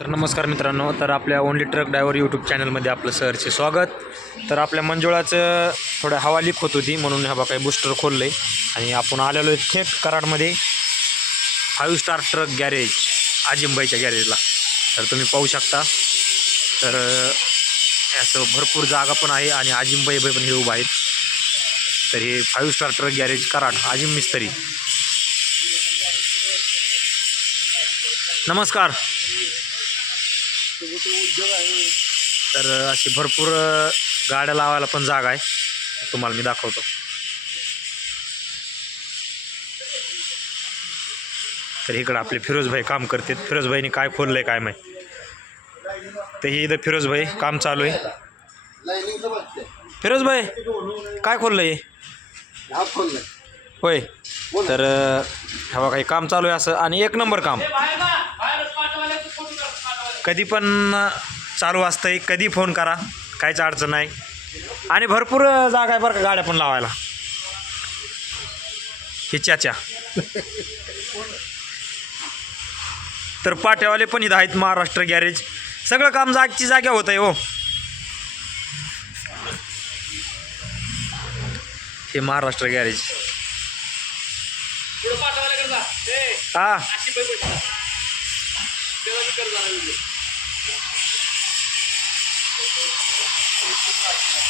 तर नमस्कार मित्रांनो तर आपल्या ओनली ट्रक ड्रायव्हर यूट्यूब चॅनलमध्ये आपलं सरचे स्वागत. तर आपल्या मंजुळाचं थोडं हवा लीक होत होती म्हणून हा बा काही बूस्टर खोललं आहे आणि आपण आलेलो आहे थेट कराडमध्ये फाईव्ह स्टार ट्रक गॅरेज आजिंबाईच्या गॅरेजला तर तुम्ही पाहू शकता. तर असं भरपूर जागा पण आहे आणि आजिंबाई पण हे उभं आहेत. तर हे five star truck garage Karad Azim मिस्तरी. नमस्कार. तर अशी भरपूर गाड्या लावायला पण जागा आहे. तुम्हाला मी दाखवतो. तर इकडं आपले फिरोजभाई काम करतात. फिरोजभाईनी काय खोललंय काय माहीत. तर हे इथं फिरोजभाई काम चालू आहे. फिरोजभाई काय खोललंय हे? होय. तर हवा काही काम चालू आहे असं. आणि एक नंबर काम. कधी पण चालू असतंय कधी फोन करा काहीच अडचण नाही. आणि भरपूर जागा आहे बरं का गाड्या पण लावायला. हे चाचा. तर पाट्यावाले पण इथं आहेत महाराष्ट्र गॅरेज. सगळं काम जागची जाग्या होत आहे हो. हे महाराष्ट्र गॅरेज. हा.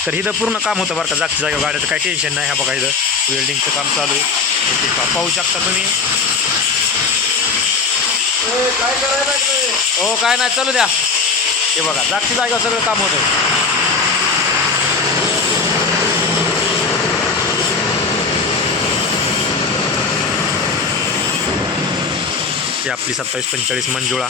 तर इथं पूर्ण काम होतं बरं का जागच्या जागा गाड्याचं काही टेन्शन नाही. ह्या बघा इथं वेल्डिंगचं काम चालू आहे. इथे पाहू शकता तुम्ही. हो काय नाही चालू द्या. हे बघा जागच्या जागेवर सगळं काम होतं. आपली सत्तावीस पंचेचाळीस मंजुळा.